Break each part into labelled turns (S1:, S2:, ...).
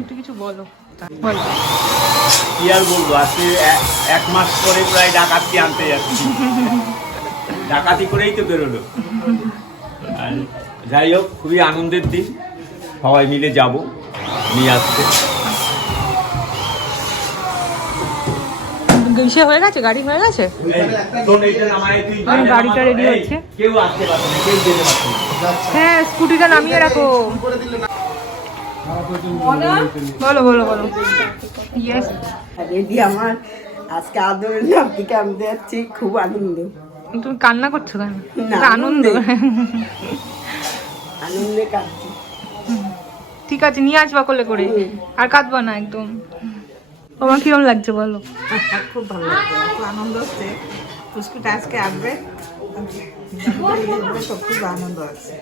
S1: একটু কিছু বলো। বলো
S2: কি আর বলব আজকে এক মাস পরে প্রায় ডাকাতি আনতে যাচ্ছি। ডাকাতি করেই তো বেরোলো। আর যাই হোক খুবই আনন্দের দিন। সবাই মিলে যাব নিয়ে আসতে।
S1: ইসে হয়ে গেছে? গাড়ি হয়ে গেছে? গাড়িটা ready হচ্ছে।
S2: কেউ আসতে পারবে কেউ যেতে পারবে
S1: হ্যাঁ স্কুটিটা নামিয়ে রাখো। বলো বলো বলো। ইয়েস
S3: আমার আজকে আদরের নাতিকে আমি যাচ্ছি খুব আনন্দ।
S1: তুমি কান্না করছ কেন? আনন্দ।
S3: আনন্দে।
S1: ঠিক আছে নিয়ে আসবা কোলে করে। আর কাঁদবা না একদম। তোমার কিরম লাগছে বলো?
S3: খুব ভালো লাগছে খুব আনন্দ হচ্ছে। পুষ্কুটা আজকে আসবে। সব খুব আনন্দ আছে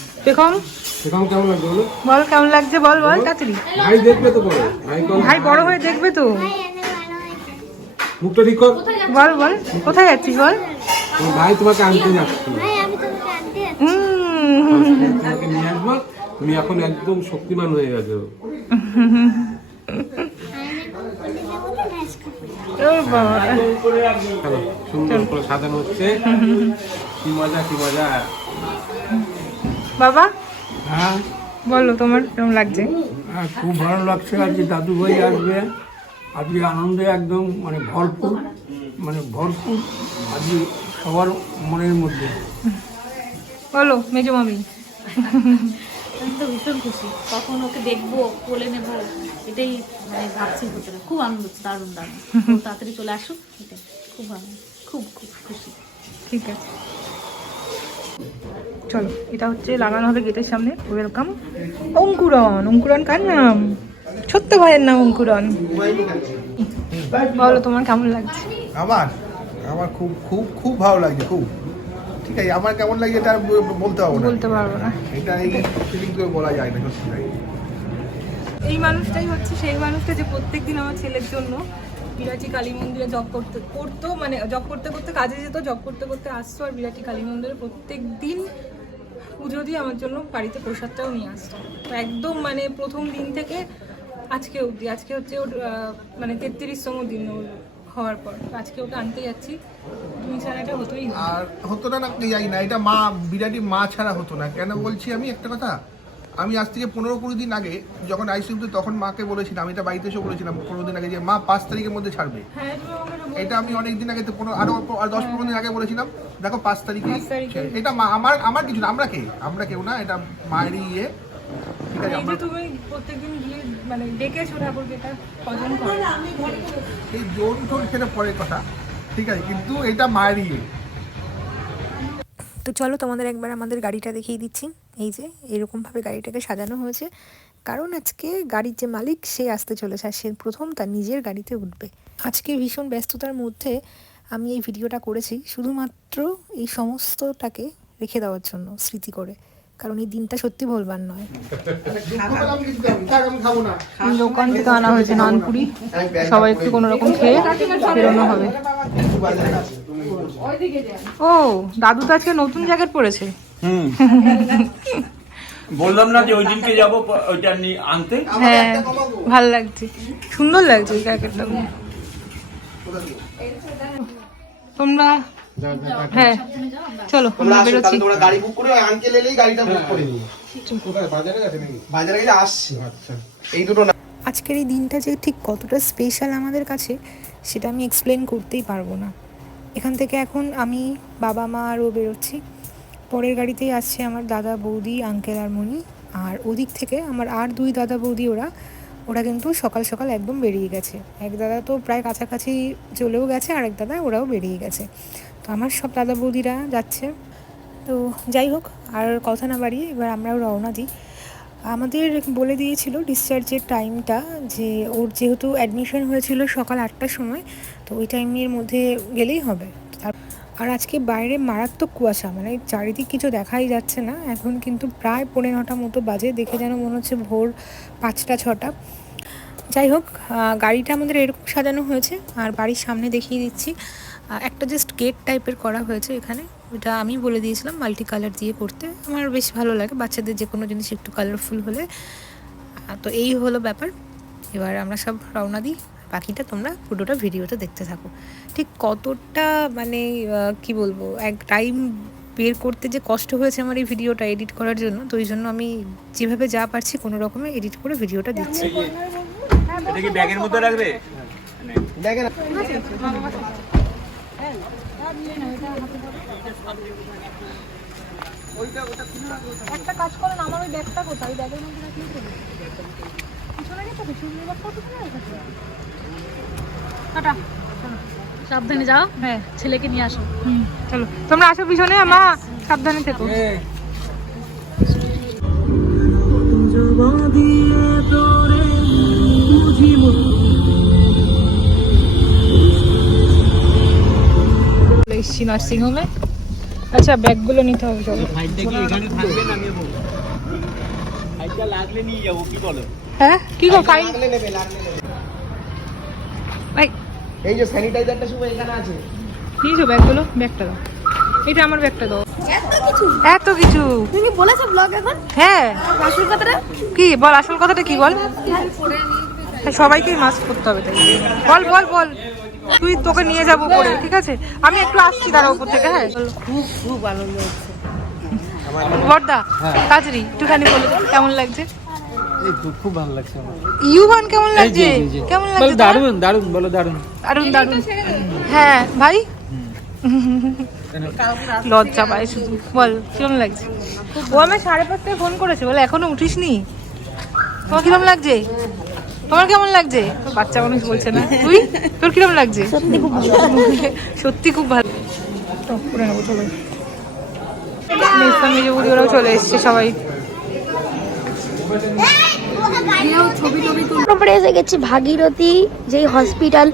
S1: দেখুন
S4: এখন কেমন লাগছে বলো?
S1: বল কেমন লাগছে বল বল তাড়াতাড়ি
S4: ভাই দেখবে তো পরে। ভাই
S1: বড় হয়ে দেখবে তো।
S4: মুখটা ঠিক কর।
S1: বল বল কোথায় যাচ্ছিস বল?
S4: ভাই তোমাকে আনতে যাচ্ছে
S5: ভাই আমি তোমাকে আনতে যাচ্ছি।
S1: হুম
S4: তোমাকে নিয়ে আসব। তুমি এখন একদম শক্তিমান হয়ে গেছো। সুন্দর করে সাজানো হচ্ছে। কি মজা কি মজা।
S1: বাবা?
S6: হ্যাঁ।
S1: বলো তোমার কেমন লাগছে?
S6: হ্যাঁ, খুব ভালো লাগছে আজকে দাদু ভাই আসবে। আজকে আনন্দে একদম মানে ভরপুর মানে ভরপুর আজকে সবার মনের মধ্যে।
S1: বলো মেজো মামি।
S7: আমি তো ভীষণ খুশি। কখন ওকে দেখব কোলে নেব এটাই মানে ভাবছি ভেতরে। খুব আনন্দ দারুণ দারুণ। তাড়াতাড়ি চলে আসুক এটাই। খুব আনন্দ খুব খুব খুশি।
S1: ঠিক আছে। চলো এটা হচ্ছে লাগানো হবে গেটের সামনে ওয়েলকাম অঙ্কুরন অঙ্কুরন কার নাম? ছোট্ট ভাইয়ের নাম অঙ্কুরন বলো তোমার কেমন লাগছে?
S8: আমার? আমার খুব খুব খুব ভালো লাগছে খুব। ঠিক আছে আমার কেমন লাগছে এটা বলতে পারব না।
S1: বলতে পারব না।
S8: এটা এই ফিলিং করে বলা যায় না
S1: এই মানুষটাই হচ্ছে সেই মানুষটা যে প্রত্যেকদিন আমার ছেলের জন্য বিরাটি কালী মন্দিরে জব করতে করতো মানে জব করতে করতে কাজে যেত জব করতে করতে আসতো আর বিরাটি কালী মন্দিরে প্রত্যেক দিন পুজো দিয়ে আমার জন্য বাড়িতে প্রসাদটাও নিয়ে আসতো তো একদম মানে প্রথম দিন থেকে আজকে অবধি, আজকে হচ্ছে ওর মানে তেত্রিশতম দিন ওর হওয়ার পর। আজকে ওকে আনতে যাচ্ছি। তুমি ছাড়া এটা হতোই
S8: আর হতো না জানি না, এটা মা, বিরাটি মা ছাড়া হতো না। কেন বলছি আমি একটা কথা? আমি আজ থেকে পনেরো কুড়ি দিন আগে যখন আইসিউতে তখন মাকে বলেছিলাম আমি এটা বাড়িতে এসেও বলেছিলাম পনেরো দিন আগে যে মা পাঁচ তারিখের মধ্যে ছাড়বে।
S1: হ্যাঁ এটা
S8: আমি অনেক দিন আগে তো পনেরো আরও আর দশ পনেরো দিন আগে বলেছিলাম। দেখো পাঁচ তারিখে এটা মা আমার আমার কিছু না আমরা কে? আমরা কেউ না এটা মায়েরই ইয়ে। ঠিক আছে আমরা
S1: তুমি প্রত্যেকদিন গিয়ে মানে ডেকেছো ঠাকুরকে এটা কজন করো?
S8: এই জোন টোন সেটা পরের কথা। ঠিক আছে কিন্তু এটা মায়েরই ইয়ে।
S9: তো চলো তোমাদের একবার আমাদের গাড়িটা দেখিয়ে দিচ্ছি। এই যে এরকমভাবে গাড়িটাকে সাজানো হয়েছে। কারণ আজকে গাড়ির যে মালিক, সে আসতে চলেছে আর সে প্রথম তার নিজের গাড়িতে উঠবে। আজকে ভীষণ ব্যস্ততার মধ্যে আমি এই ভিডিওটা করেছি শুধুমাত্র এই সমস্তটাকে রেখে দেওয়ার জন্য স্মৃতি করে। কারণ এই দিনটা সত্যি ভুলবার নয়।
S1: দোকান থেকে আনা হয়েছে নানপুরি। সবাই একটু কোনো রকম খেয়ে হবে। ও দাদু তো আজকে নতুন জ্যাকেট পরেছে?
S2: হুম। বললাম না যে ওই দিনকে যাব ওইটা আনতে?
S1: হ্যাঁ ভালো লাগছে। সুন্দর লাগছে ওই জ্যাকেটটা তোমরা হ্যাঁ চলো আমরা বেরোচ্ছি।
S10: তোমরা গাড়ি বুক করে আঙ্কেল এলেই গাড়িটা বুক করে নিও
S8: কোথায়? বাজারে গেছে নাকি?
S10: বাজারে গেলে আসছি। আচ্ছা। এই দুটো না
S9: আজকের এই দিনটা যে ঠিক কতটা স্পেশাল আমাদের কাছে সেটা আমি এক্সপ্লেন করতেই পারব না। এখান থেকে এখন আমি বাবা মা আরও বেরোচ্ছি। পরের গাড়িতেই আসছে আমার দাদা, বৌদি আঙ্কেল আর মনি আর ওদিক থেকে আমার আর দুই দাদা, বৌদি ওরা ওরা কিন্তু সকাল সকাল একদম বেরিয়ে গেছে। এক দাদা তো প্রায় কাছাকাছি চলেও গেছে আর এক দাদা ওরাও বেরিয়ে গেছে। তো আমার সব দাদা, বৌদিরা যাচ্ছে। তো যাই হোক, আর কথা না বাড়িয়ে এবার আমরাও রওনা দিই। আমাদের বলে দিয়েছিল ডিসচার্জের টাইমটা যে ওর যেহেতু অ্যাডমিশন হয়েছিল সকাল আটটার সময়, তো ওই টাইমের মধ্যে গেলেই হবে। আর আজকে বাইরে মারাত্মক কুয়াশা মানে চারিদিক কিছু দেখাই যাচ্ছে না। এখন কিন্তু প্রায় পৌনে নটা মতো বাজে, দেখে যেন মনে হচ্ছে ভোর পাঁচটা, ছটা। যাই হোক গাড়িটা আমাদের এরকম সাজানো হয়েছে, আর বাড়ির সামনে দেখিয়ে দিচ্ছি। একটা জাস্ট গেট টাইপের করা হয়েছে এখানে, ওটা আমি বলে দিয়েছিলাম মাল্টি কালার দিয়ে করতে। আমার বেশ ভালো লাগে, বাচ্চাদের যে কোনো জিনিস একটু কালারফুল হলে। তো এই হলো ব্যাপার। এবার আমরা সব রওনা দিই। বাকিটা তোমরা পুরোটা ভিডিওটা দেখতে থাকো। ঠিক কতটা মানে কি বলব এক টাইম বের করতে যে কষ্ট হয়েছে আমার এই ভিডিওটা এডিট করার জন্য তো ওই জন্য আমি যেভাবে যা পারছি কোনো রকমে এডিট করে ভিডিওটা দিচ্ছি।
S2: এটা কি ব্যাগের মধ্যে রাখবে?
S10: দেখেন
S1: একটা কাজ করেন আমার ওই ব্যাগটা কোথায়? ওই ব্যাগের মধ্যে রাখলেই চলবে পিছনে গেছে পিছনে ব্যাগ কত টাটা।
S7: সাবধানে যাও।
S1: হ্যাঁ।
S7: ছেলেকে নিয়ে আসো।
S1: হুম চলো। তোমরা আসো পিছনে মা সাবধানে থেকো। এসছি নার্সিং হোমে আচ্ছা ব্যাগগুলো নিতে হবে চলো।
S2: লাগলে নিয়ে যাব কি বলো?
S1: হ্যাঁ? কি গো
S10: লাগলে নেবে লাগলে এই যে স্যানিটাইজারটা শুভ এখানে আছে।
S1: নিয়েছো ব্যাগগুলো ব্যাগটা দাও। এটা আমার ব্যাগটা দাও। এত কিছু?
S5: তুমি বলেছ ব্লগ এখন?
S1: হ্যাঁ।
S5: আসল কথাটা?
S1: কি বল আসল কথাটা কি বল? হ্যাঁ, সবাইকেই মাস্ক করতে হবে তাই। বল বল বল। তুই তোকে নিয়ে যাব পরে ঠিক আছে? আমি একটু আসছি দাঁড়া উপর থেকে হ্যাঁ?
S3: খুব খুব আনন্দ হচ্ছে।
S1: বর্দা কাজরি একটুখানি বলে কেমন লাগছে?
S4: এই তো খুব ভালো লাগছে আমার।
S1: ইউভান কেমন লাগছে। কেমন লাগছে তোমার?
S4: দারুণ দারুণ বলো দারুণ।
S1: দারুণ দারুণ হ্যাঁ ভাই? লজ্জা পায় শুধু। বল কেমন লাগছে? ও আমি সাড়ে পাঁচটায় ফোন করেছে বলে এখনও উঠিসনি? তোমার কিরম লাগছে? তোমার কেমন লাগছে? বাচ্চা মানুষ বলছে না। তুই? তোর কিরম লাগছে? সত্যি খুব ভালো। সত্যি খুব ভালো। টপ নেব চলো। মেজবা মেজবুদি ওরাও চলে এসছে সবাই।
S5: আমরা এসে গেছি ভাগীরথী যেই হসপিটাল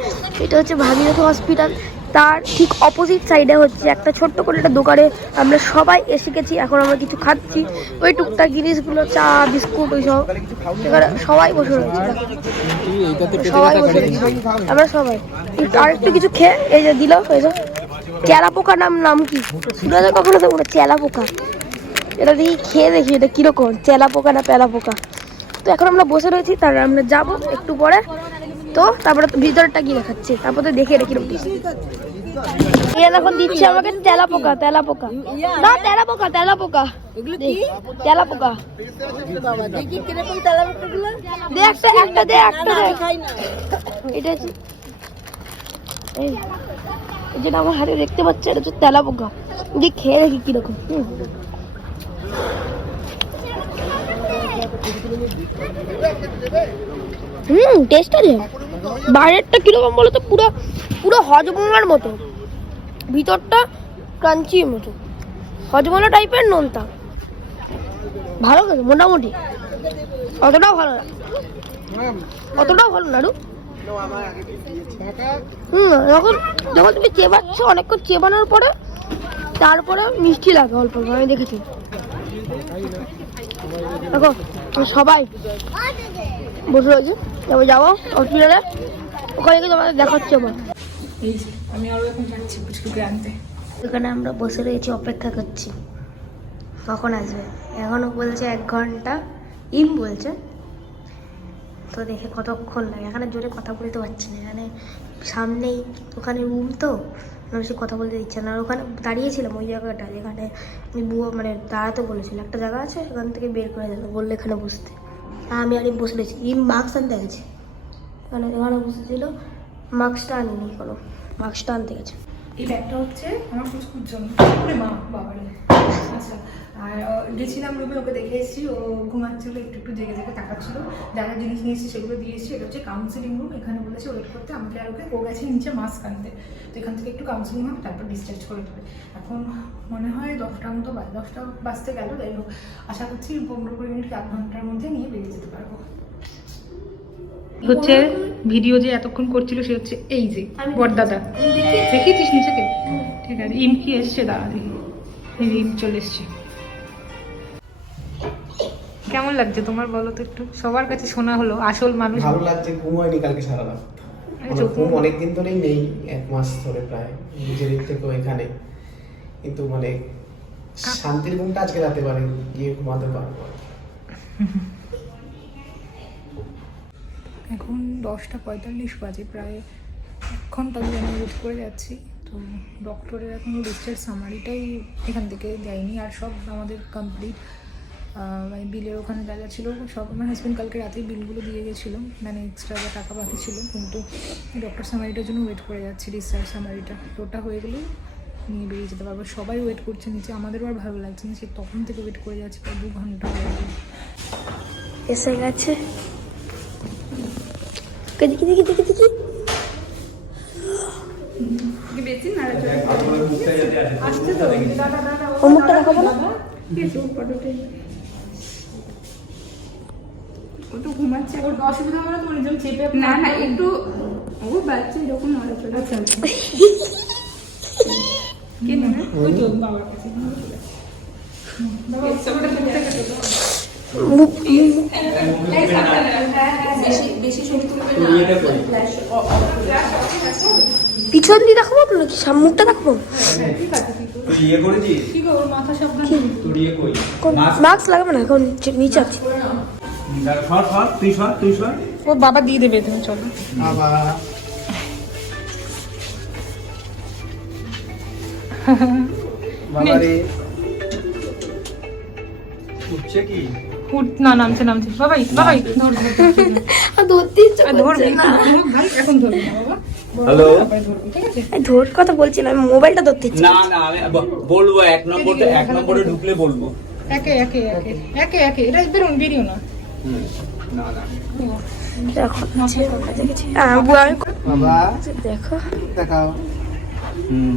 S5: এটা হচ্ছে ভাগীরথী হসপিটাল তার ঠিক অপোজিট সাইডে হচ্ছে একটা ছোট্ট করে একটা দোকানে আমরা সবাই এসে গেছি, এখন আমরা কিছু খাচ্ছি। ওই টুকটাক জিনিসগুলো, চা, বিস্কুট, ওই সব। এবার সবাই বসে রয়েছে। সবাই বসে আমরা সবাই। একটু আরেকটু কিছু খেয়ে, এই যে দিল, এই যে। চেলা পোকা নাম নাম কি? শুনে কখনো তো ওটা চেলা পোকা এটা দেখি খেয়ে দেখি এটা কীরকম চেলা পোকা না পেলা পোকা। তো এখন আমরা বসে রয়েছি তার আমরা যাব একটু পরে। তো তারপরে তো ভিতরটা গিয়ে দেখাচ্ছি তারপর তো দেখে এটা কীরকম taste। এখন দিচ্ছে আমাকে তেলা পোকা তেলা পোকা। না তেলা পোকা তেলা পোকা। তেলা পোকা। দে একটা একটা দে একটা দে এটা হচ্ছে এই যেটা আমার হাতে দেখতে পাচ্ছি এটা হচ্ছে তেলা পোকা। দিয়ে খেয়ে দেখি কীরকম হুম। হুম টেস্ট আছে। বাইরেরটা কীরকম বলো তো পুরো পুরো হজমলার মতো। ভিতরটা ক্রাঞ্চির মতো। হজমলা টাইপের নোনতা। ভালো খেতে, মোটামুটি। অতটাও ভালো না। অতটাও ভালো না হুম, যখন যখন তুমি চেবাচ্ছ, অনেকক্ষণ চেবানোর পরে, তারপরে মিষ্টি লাগে অল্প, আমি দেখেছি। দেখো আমরা সবাই বসে রয়েছে। তারপর যাব হসপিটালে ওখানে গিয়ে তোমাদের দেখাচ্ছে আমার।
S1: আমি আরও এখন যাচ্ছি পুচকুকে আনতে
S5: এখানে আমরা বসে রয়েছি অপেক্ষা করছি। কখন আসবে? এখনও বলছে এক ঘণ্টা। ইম বলছে। তো দেখে কতক্ষণ লাগে। এখানে জোরে কথা বলতে পারছি না। এখানে সামনেই ওখানে রুম তো। আমার সে কথা বলতে দিচ্ছে না। আর ওখানে দাঁড়িয়েছিলাম ওই জায়গাটা যেখানে আমি মানে দাঁড়াতে বলেছিল। একটা জায়গা আছে, সেখান থেকে বের করে দিল বললে এখানে বসতে। আমি আর বসে রয়েছি। ইম মাস্ক আনতে গেছে। মানে এখানে বসেছিল। মাস্কটা আনিনি কোনো মাস্কটা আনতে গেছে।
S1: এই ব্যাগটা হচ্ছে আমার পুচকুর জন্য। আচ্ছা আর গেছিলাম রুমে ওকে দেখে এসেছি ও ঘুমাচ্ছিল একটু একটু জেগে জেগে তাকাচ্ছিল যা যা জিনিস নিয়েছি সেগুলো দিয়ে এসেছি এটা হচ্ছে কাউন্সিলিং রুম এখানে বলেছে ওয়েট করতে আমাকে আর ওকে ও গেছে নিচে মাস্ক আনতে তো এখান থেকে একটু কাউন্সিলিং হবে তারপর ডিসচার্জ করে দেবে। এখন মনে হয় দশটা মতো দশটা বাজতে গেল যাই হোক আশা করছি পনেরো কুড়ি মিনিট আধ ঘণ্টার মধ্যে নিয়ে বেরিয়ে যেতে পারব। হচ্ছে? ভিডিও যে এতক্ষণ করছিল সে হচ্ছে এই যে বড়দাদা। দেখিয়েছিস নিচেকে ঠিক আছে ইমকি এসছে দাঁড়া দেখি। ইম চলে এসছে। কেমন লাগছে তোমার বলো তো একটু? সবার কাছে শোনা হলো আসল মানুষ।
S10: ভালো লাগছে ঘুম হয়নি কালকে সারা রাত ঘুম অনেকদিন ধরেই নেই এক মাস ধরে প্রায় নিজের থেকেও এখানে। কিন্তু মানে শান্তির ঘুমটা আজকে রাতে পারে গিয়ে ঘুমাতে পারব
S9: এখন দশটা পঁয়তাল্লিশ বাজে প্রায় এক ঘণ্টা ধরে আমি ওয়েট করে যাচ্ছি। তো ডক্টরের এখনও ডিসচার্জ সামারিটাই এখান থেকে দেয়নি আর সব আমাদের কমপ্লিট মানে বিলের ওখানে যা যা ছিল সব আমার হাজব্যান্ড কালকে রাতেই বিলগুলো দিয়ে গেছিল মানে এক্সট্রা যা টাকা বাকি ছিল, কিন্তু ডক্টর সামারিটার জন্য ওয়েট করে যাচ্ছি ডিসচার্জ সামারিটা ওটা হয়ে গেলেই নিয়ে বেরিয়ে যেতে পারব। সবাই ওয়েট করছে নিচে, আমাদেরও আর ভালো লাগছে না, সে তখন থেকে ওয়েট করে যাচ্ছে প্রায় দু ঘণ্টা হয়ে গেল।
S5: এসে গেছে। দেখি দেখি দেখি দেখি। ওর মুখটা দেখাবো না
S1: না না একটু ও বাচ্চা এরকম নড়াচড়া চলছে কে নেবে ওই তো বাবার কাছে বাবা সবটা করতে গেছে
S5: মুখ- পিছন দিয়ে দেখাবো তো নাকি? সাম মুখটা দেখাবো
S2: ইয়ে ইয়ে কই?
S5: মাস্ক? লাগাবে না এখন নিচে আছে।
S1: ও বাবা দিয়ে দেবে তুমি চলো।
S2: উঠছে কি?
S1: উঠ না নামছে নামছে। বাবাই বাবাই ধর
S5: ধরতে ইচ্ছা
S1: ধরবি না। ভাই এখন ধরবি
S2: হ্যালো
S5: ধর কথা বলছি না আমি মোবাইলটা ধরতে
S2: না না আমি বলব এক নম্বরটা এক নম্বরে ঢুকলে বলব।
S1: একে একে একে একে একে এটা বেরোন বেরিও না।
S2: না না।
S5: দেখো হ্যাঁ,
S10: বাবা দেখাও।
S2: হুম।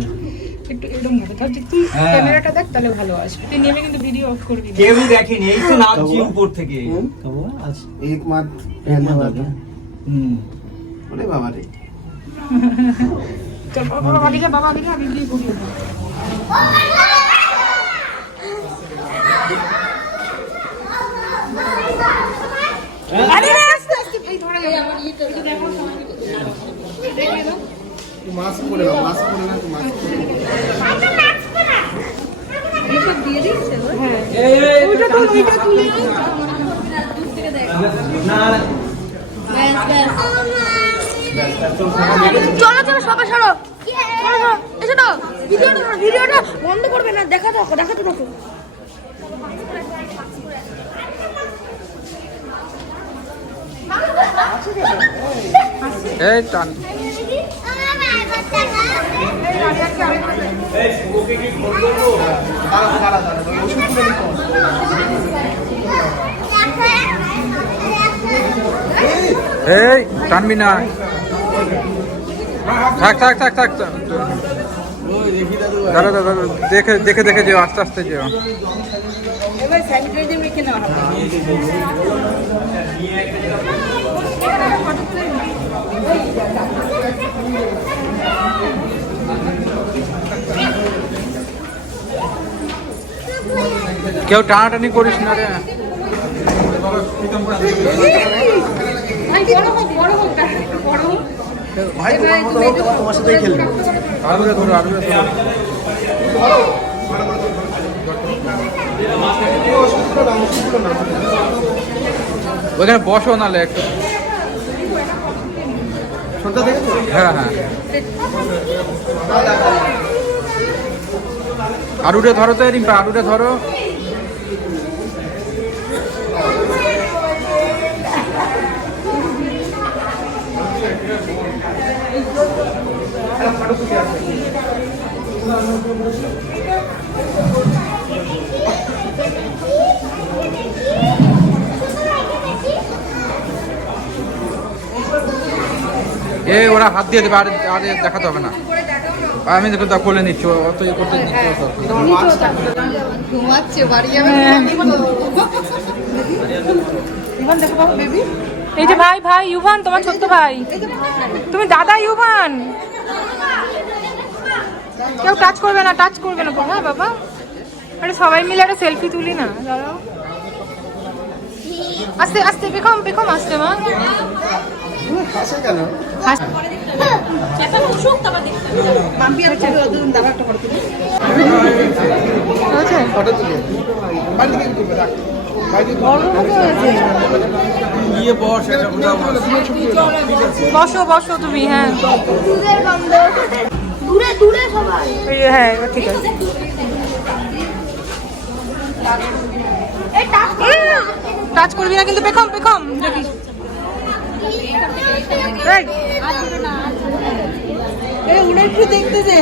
S1: একটু এরকম হবে তাহলে তুই
S2: হ্যাঁ।
S1: ক্যামেরাটা দেখ তাহলে ভালো আসবে। তুই নেমে কিন্তু ভিডিও অফ করবি না
S2: কেউই দেখেনি এই তো নামছি উপর থেকে।
S10: এক মাত ধন্যবাদ
S2: হুম।
S10: ওরে বাবারে।
S1: চল বাবা যা বাবা যা আমি দিয়ে ভিডিও আরে আস্তে আস্তে ভাই ধরা যায় আমার ইয়ে তো দেখো দেখে দাও
S10: মাস্ক পরে নাও মাস্ক পরে না তো? মাস্ক
S1: ওইটা তো ওইটা তুলে
S2: না না।
S5: চলো চলো, সবাই সরো। চলো তো। ভিডিওটা ভিডিওটা বন্ধ করবে না, দেখা তো দেখাতে থাকো
S4: এই টান।
S2: এই,
S4: টানবি না। থাক থাক থাক থাক থাক। দাঁড়া। দেখে দেখে দেখে যেও আস্তে আস্তে যেও কেউ টানাটানি করিস না রে
S1: বড় হোক বড় হোক বড় হোক
S10: ভাই তোমার মতো হোক তোমার তোমার সাথেই খেলবে।
S4: আরুরে ধরো ওইখানে বসো নালে একটু। হ্যাঁ হ্যাঁ। আরুরে ধরো তো রিম্পা আরুরে ধরো। এ ওরা হাত দিয়ে দেবে আর আর দেখাতে হবে না। আমি দেখো তা কোলে নিচ্ছি অত ইয়ে করতে
S1: ঘুমাচ্ছে বাড়ি দেখো বাবা বেবি এই যে ভাই ভাই ইউভান তোমার ছোট্ট ভাই। তুমি দাদা ইউভান? কেউ টাচ করবে না টাচ করবে না। হ্যাঁ বাবা। আরে সবাই মিলে একটা সেলফি তুলি না দাঁড়াও। আস্তে আস্তে বেকম বেকম আস্তে মা।
S4: একটা
S1: বসো বসো তুমি হ্যাঁ। হ্যাঁ এবার ঠিক আছে। টাচ করবি না কিন্তু পেখম পেখম এই।
S3: উড়ে একটু দেখতে দে।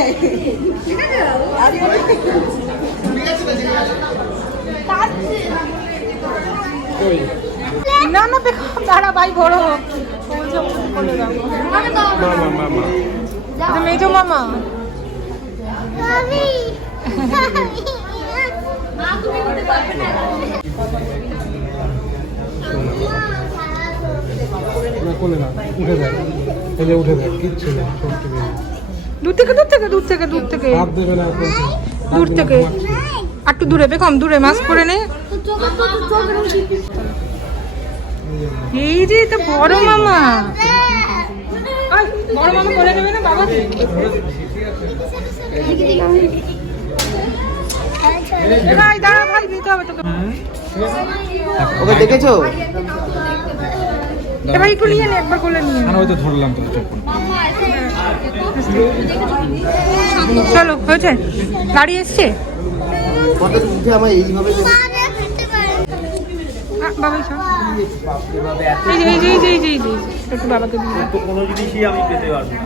S1: না না পেখম দাঁড়া ভাই বড় হোক। মেজো মামা।
S6: কোলে না উঠে দেয় এলে উঠে দেয় কিচ্ছু না
S1: দূর থেকে দূর থেকে দূর থেকে দূর থেকে।
S6: হাত দেবে না
S1: দূর থেকে। একটু দূরে পেখম দূরে মাস্ক পরে নে। এই যে এটা বড় মামা। বড় মামা করে নেবে না বাবা?
S10: ওকে দেখেছ
S1: একটু নিয়ে নে একবার করে নিয়ে।
S4: আমি হয়তো ধরলাম তো চুপ করে।
S1: চলো হয়েছে গাড়ি এসছে
S10: ফটো উঠে আমার এইভাবে
S1: বাবা এসো। এই যে এই যে এই যে এই যে একটু বাবাকে দিয়ে
S2: কোনো জিনিসই আমি পেতে পারব না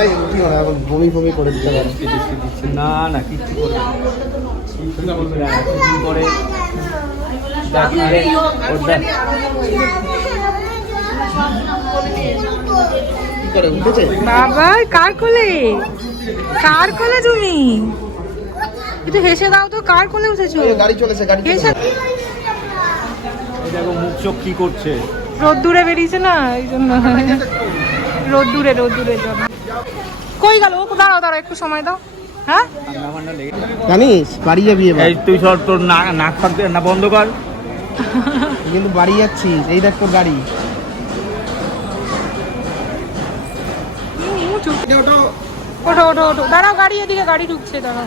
S10: এখন বমি ফমি করে দিতে পারে।
S2: না না কিচ্ছু করবে কিছুদিন পরে
S1: বাবা কার কোলে? কার কোলে তুমি? একটু হেসে দাও তো কার কোলে উঠেছো?
S10: গাড়ি চলেছে গাড়ি
S1: হেসে
S2: দেখো মুখ চোখ কি করছে?
S1: রোদ দূরে বেরিয়েছে না এই জন্য। রোদ দূরে রোদ দূরে জন্য কই গেল? ও দাঁড়াও দাঁড়াও একটু সময় দাও। হ্যাঁ?
S10: জানিস বাড়ি যাবি এবার।
S2: এই তুই সর তোর না নাক ফাঁক না বন্ধ কর।
S10: কিন্তু বাড়ি যাচ্ছিস এই দেখ তোর গাড়ি।
S1: ওঠো ওঠো ওঠো। দাঁড়াও গাড়ি এদিকে গাড়ি ঢুকছে দাঁড়াও।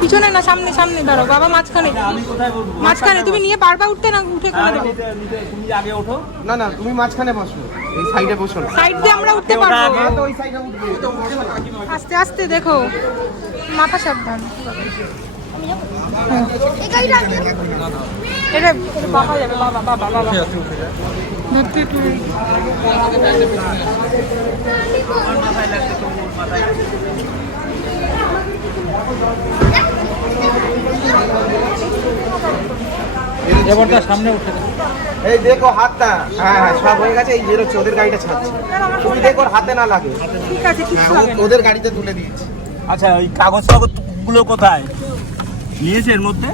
S1: পিছনে না সামনে সামনে দাঁড়াও বাবা মাঝখানে। মাঝখানে তুমি নিয়ে পারবা উঠতে না উঠে করে
S2: তুমি আগে ওঠো।
S10: না না তুমি মাঝখানে বসো এই সাইডে বসো
S1: সাইড দিয়ে আমরা উঠতে পারব।
S10: হ্যাঁ, তো ওই সাইডে উঠবে।
S1: আস্তে আস্তে দেখো মাথা সাবধান। হ্যাঁ। এটা এটা বাবা যাবে বাবা বাবা বাবা। ধরতে একটু
S4: এবারটা সামনে উঠে
S10: এই দেখো হাতটা। হ্যাঁ হ্যাঁ সব হয়ে গেছে এই বেরোচ্ছে ওদের গাড়িটা ছাড়ছে। তুমি দেখো হাতে না লাগে।
S1: ঠিক আছে
S10: হ্যাঁ ওদের গাড়িতে তুলে দিয়েছি।
S2: আচ্ছা ওই কাগজ কাগজগুলো কোথায়? নিয়েছে এর মধ্যে?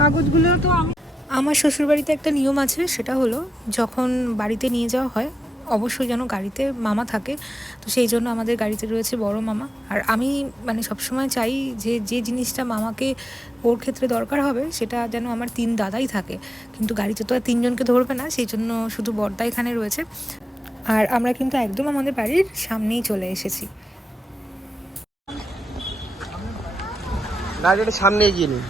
S1: কাগজগুলো তো আমি
S9: আমার শ্বশুরবাড়িতে একটা নিয়ম আছে সেটা হলো যখন বাড়িতে নিয়ে যাওয়া হয় অবশ্যই যেন গাড়িতে মামা থাকে। তো সেই জন্য আমাদের গাড়িতে রয়েছে বড় মামা। আর আমি মানে সবসময় চাই যে যে জিনিসটা মামাকে ওর ক্ষেত্রে দরকার হবে, সেটা যেন আমার তিন দাদাই থাকে। কিন্তু গাড়িতে তো আর তিনজনকে ধরবে না, সেই জন্য শুধু বর্দা এখানে রয়েছে। আর আমরা কিন্তু একদম আমাদের বাড়ির সামনেই চলে এসেছি।
S10: গাড়িটা সামনে এগিয়ে নিন।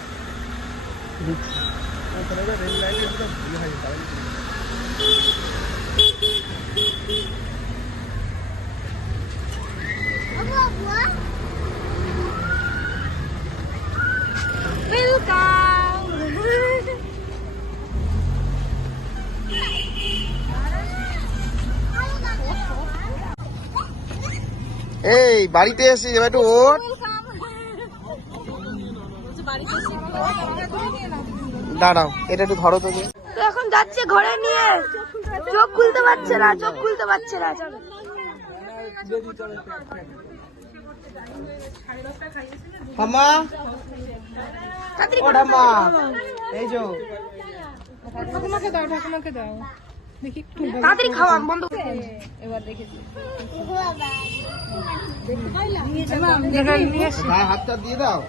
S10: এই, বাড়িতে এসেছি এবার একটু ওঠ। দাঁড়াও, এটা একটু ধরো তো।
S5: এখন যাচ্ছে ঘরে নিয়ে। চোখ খুলতে পারছে না, চোখ খুলতে পারছে না। চলো
S10: ও ঠাম্মা এই যে
S1: ঠাকুমাকে দাও ঠাকুমাকে দাও। দেখি
S5: তাড়াতাড়ি খাওয়া বন্ধ করে
S1: এবার দেখেছি
S10: হাতটা দিয়ে দাও।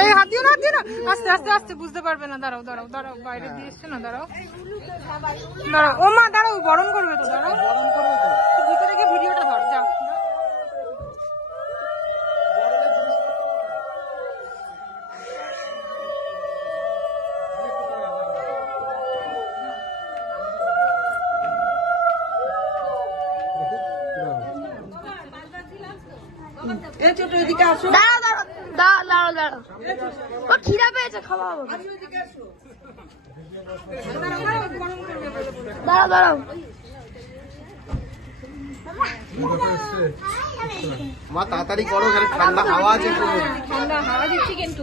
S1: এই হাত দিও না হাত দিও না। আস্তে আস্তে আস্তে বুঝতে পারবে না। দাঁড়াও দাঁড়াও দাঁড়াও বাইরে দিয়ে এসছে না দাঁড়াও। দাঁড়াও ও মা দাঁড়াও বরণ করবে তো দাঁড়াও। ভিতরে গিয়ে ভিডিওটা ধর যাও।
S5: ও খিদা পেয়েছে খাওয়া হবে দাঁড়াও দাঁড়াও
S10: মা তাড়াতাড়ি করো খালি ঠান্ডা হাওয়া আছে
S1: ঠান্ডা হাওয়া দিচ্ছি কিন্তু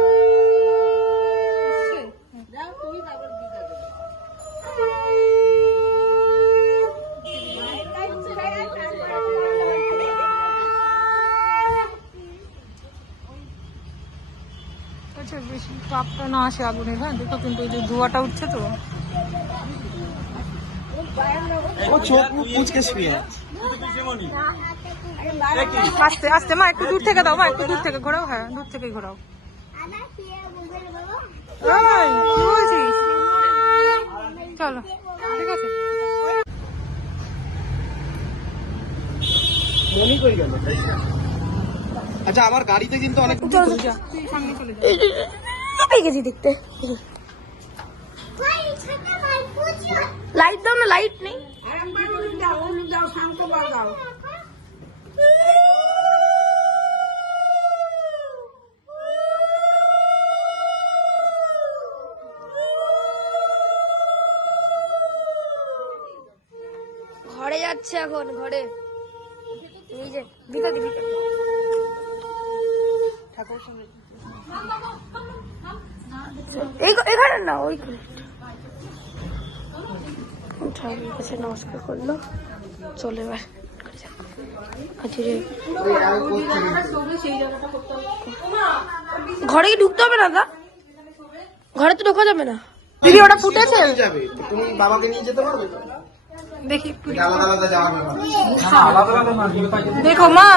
S1: আচ্ছা বেশি তাপটা না আসে আগুনের হ্যাঁ দেখো কিন্তু ওই যে ধোঁয়াটা উঠছে তো।
S10: ও চোখ মুখ শুয়ে।
S1: আস্তে আস্তে মা একটু দূর থেকে দাও মা একটু দূর থেকে ঘোরাও হ্যাঁ দূর থেকে ঘোরাও। চলো ঠিক আছে।
S10: মনি কই গেল? আচ্ছা আমার গাড়িতে কিন্তু অনেক
S5: গেছি দেখতে। লাইট দাও না লাইট নেই। ঘরে যাচ্ছে এখন, ঘরে। এই যে, ভিতরে ভিতরে এখানে না ওই ঠাকুরের কাছে নমস্কার করল। চলে এবার ঘরে কি ঢুকতে হবে না দা ঘরে তো ঢোকা যাবে না।
S1: দিদি ওটা ফুটেছে?
S10: তুমি বাবাকে নিয়ে যেতে পারবে
S1: দেখি একটু
S10: আলাদা আলাদা যাওয়া যাবে না
S1: দেখো মা।